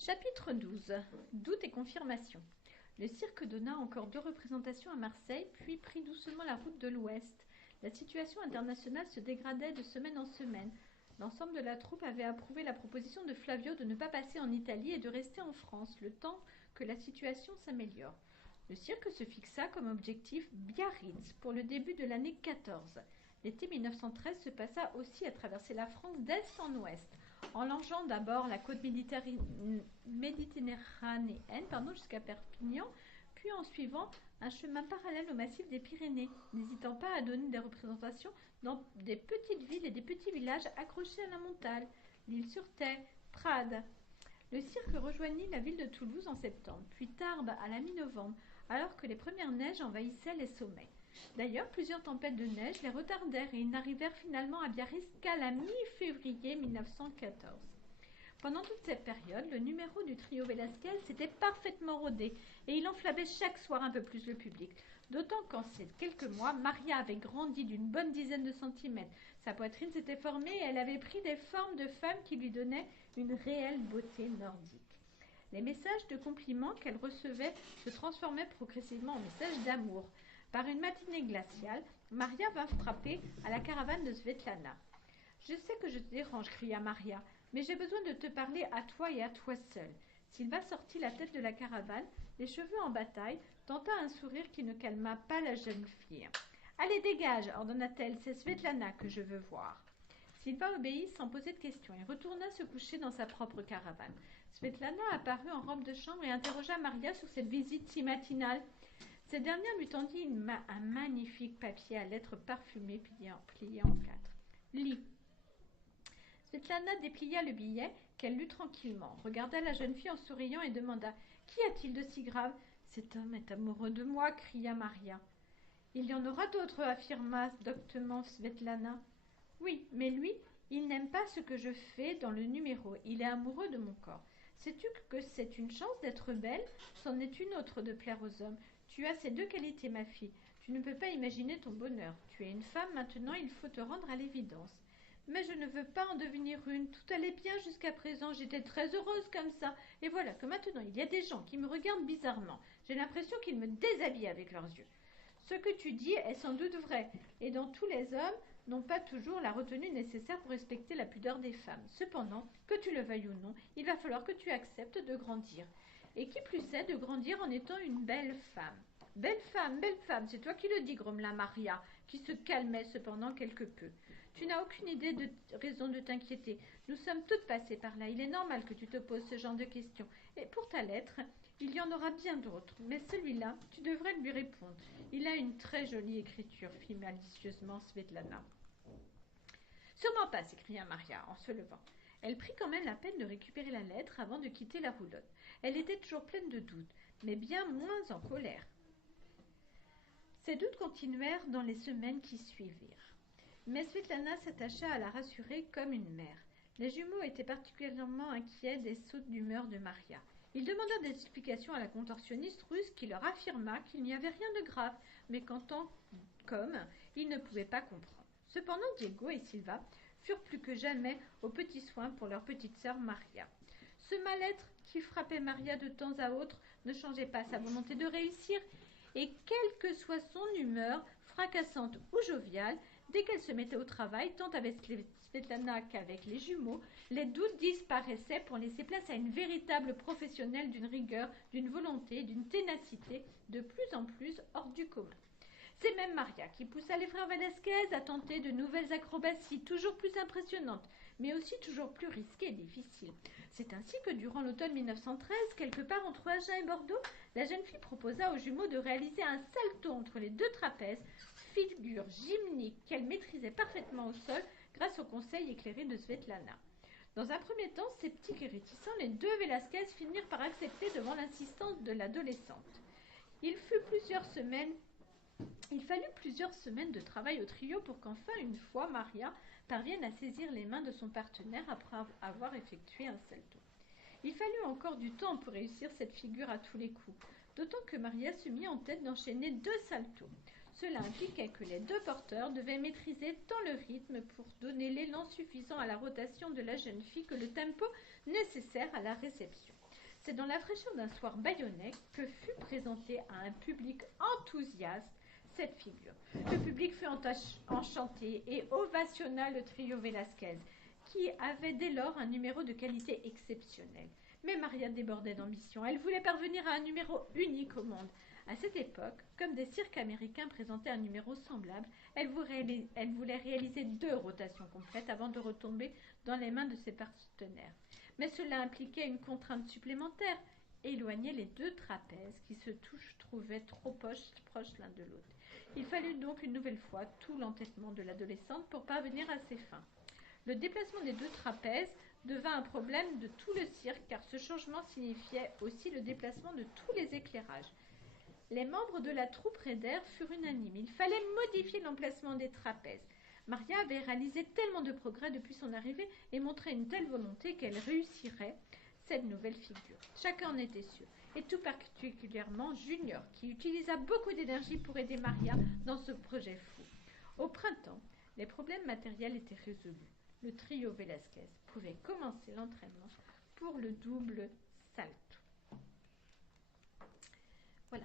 Chapitre 12. Doute et confirmation. Le cirque donna encore 2 représentations à Marseille, puis prit doucement la route de l'Ouest. La situation internationale se dégradait de semaine en semaine. L'ensemble de la troupe avait approuvé la proposition de Flavio de ne pas passer en Italie et de rester en France, le temps que la situation s'améliore. Le cirque se fixa comme objectif Biarritz pour le début de l'année 14. L'été 1913 se passa aussi à traverser la France d'est en ouest, en longeant d'abord la côte méditerranéenne jusqu'à Perpignan, puis en suivant un chemin parallèle au massif des Pyrénées, n'hésitant pas à donner des représentations dans des petites villes et des petits villages accrochés à la montagne, l'Île-sur-Tay, Prades. Le cirque rejoignit la ville de Toulouse en septembre, puis Tarbes à la mi-novembre, alors que les premières neiges envahissaient les sommets. D'ailleurs, plusieurs tempêtes de neige les retardèrent et ils n'arrivèrent finalement à Biarritz qu'à la mi-février 1914. Pendant toute cette période, le numéro du trio Velasquez s'était parfaitement rodé et il enflammait chaque soir un peu plus le public. D'autant qu'en ces quelques mois, Maria avait grandi d'une bonne dizaine de centimètres. Sa poitrine s'était formée et elle avait pris des formes de femme qui lui donnaient une réelle beauté nordique. Les messages de compliments qu'elle recevait se transformaient progressivement en messages d'amour. Par une matinée glaciale, Maria vint frapper à la caravane de Svetlana. « Je sais que je te dérange, cria Maria, mais j'ai besoin de te parler à toi et à toi seule. » Sylva sortit la tête de la caravane, les cheveux en bataille, tenta un sourire qui ne calma pas la jeune fille. « Allez, dégage, ordonna-t-elle, c'est Svetlana que je veux voir. » Sylva obéit sans poser de questions et retourna se coucher dans sa propre caravane. Svetlana apparut en robe de chambre et interrogea Maria sur cette visite si matinale. Cette dernière lui tendit un magnifique papier à lettres parfumées plié en 4. « Lis. » Svetlana déplia le billet qu'elle lut tranquillement, regarda la jeune fille en souriant et demanda « Qu'y a-t-il de si grave ?»« Cet homme est amoureux de moi, cria Maria. « Il y en aura d'autres, affirma doctement Svetlana. « Oui, mais lui, il n'aime pas ce que je fais dans le numéro. Il est amoureux de mon corps. Sais-tu que c'est une chance d'être belle? C'en est une autre de plaire aux hommes. Tu as ces 2 qualités, ma fille. Tu ne peux pas imaginer ton bonheur. Tu es une femme, maintenant il faut te rendre à l'évidence. Mais je ne veux pas en devenir une. Tout allait bien jusqu'à présent. J'étais très heureuse comme ça. Et voilà que maintenant il y a des gens qui me regardent bizarrement. J'ai l'impression qu'ils me déshabillent avec leurs yeux. Ce que tu dis est sans doute vrai, et dans tous les hommes n'ont pas toujours la retenue nécessaire pour respecter la pudeur des femmes. Cependant, que tu le veuilles ou non, il va falloir que tu acceptes de grandir. Et qui plus est, de grandir en étant une belle femme. Belle femme, c'est toi qui le dis, grommela Maria, qui se calmait cependant quelque peu. Tu n'as aucune idée de raison de t'inquiéter. Nous sommes toutes passées par là. Il est normal que tu te poses ce genre de questions. Et pour ta lettre, il y en aura bien d'autres. Mais celui-là, tu devrais lui répondre. Il a une très jolie écriture, fit malicieusement Svetlana. Sûrement pas, s'écria Maria en se levant. Elle prit quand même la peine de récupérer la lettre avant de quitter la roulotte. Elle était toujours pleine de doutes, mais bien moins en colère. Ces doutes continuèrent dans les semaines qui suivirent. Mais Svetlana s'attacha à la rassurer comme une mère. Les jumeaux étaient particulièrement inquiets des sautes d'humeur de Maria. Ils demandèrent des explications à la contorsionniste russe qui leur affirma qu'il n'y avait rien de grave, mais qu'en tant qu'homme, ils ne pouvaient pas comprendre. Cependant, Diego et Silva furent plus que jamais aux petits soins pour leur petite sœur Maria. Ce mal-être qui frappait Maria de temps à autre ne changeait pas sa volonté de réussir, et quelle que soit son humeur, fracassante ou joviale, dès qu'elle se mettait au travail, tant avec Svetlana qu'avec les jumeaux, les doutes disparaissaient pour laisser place à une véritable professionnelle d'une rigueur, d'une volonté, d'une ténacité de plus en plus hors du commun. C'est même Maria qui poussa les frères Velasquez à tenter de nouvelles acrobaties, toujours plus impressionnantes, mais aussi toujours plus risquées et difficiles. C'est ainsi que durant l'automne 1913, quelque part entre Agen et Bordeaux, la jeune fille proposa aux jumeaux de réaliser un salto entre les 2 trapèzes, figure gymnique qu'elle maîtrisait parfaitement au sol grâce au conseil éclairé de Svetlana. Dans un premier temps, sceptiques et réticents, les 2 Velasquez finirent par accepter devant l'insistance de l'adolescente. Il fallut plusieurs semaines de travail au trio pour qu'enfin, une fois, Maria parvienne à saisir les mains de son partenaire après avoir effectué un salto. Il fallut encore du temps pour réussir cette figure à tous les coups, d'autant que Maria se mit en tête d'enchaîner 2 saltos. Cela impliquait que les 2 porteurs devaient maîtriser tant le rythme pour donner l'élan suffisant à la rotation de la jeune fille que le tempo nécessaire à la réception. C'est dans la fraîcheur d'un soir bayonnais que fut présentée à un public enthousiaste cette figure. Le public fut enchanté et ovationna le trio Velasquez, qui avait dès lors un numéro de qualité exceptionnelle. Mais Maria débordait d'ambition. Elle voulait parvenir à un numéro unique au monde. À cette époque, comme des cirques américains présentaient un numéro semblable, elle voulait réaliser 2 rotations complètes avant de retomber dans les mains de ses partenaires. Mais cela impliquait une contrainte supplémentaire, éloigner les 2 trapèzes qui se trouvaient trop proches l'un de l'autre. Il fallut donc une nouvelle fois tout l'entêtement de l'adolescente pour parvenir à ses fins. Le déplacement des 2 trapèzes devint un problème de tout le cirque car ce changement signifiait aussi le déplacement de tous les éclairages. Les membres de la troupe Raider furent unanimes. Il fallait modifier l'emplacement des trapèzes. Maria avait réalisé tellement de progrès depuis son arrivée et montrait une telle volonté qu'elle réussirait cette nouvelle figure. Chacun en était sûr, et tout particulièrement Junior, qui utilisa beaucoup d'énergie pour aider Maria dans ce projet fou. Au printemps, les problèmes matériels étaient résolus. Le trio Velasquez pouvait commencer l'entraînement pour le double salto. Voilà.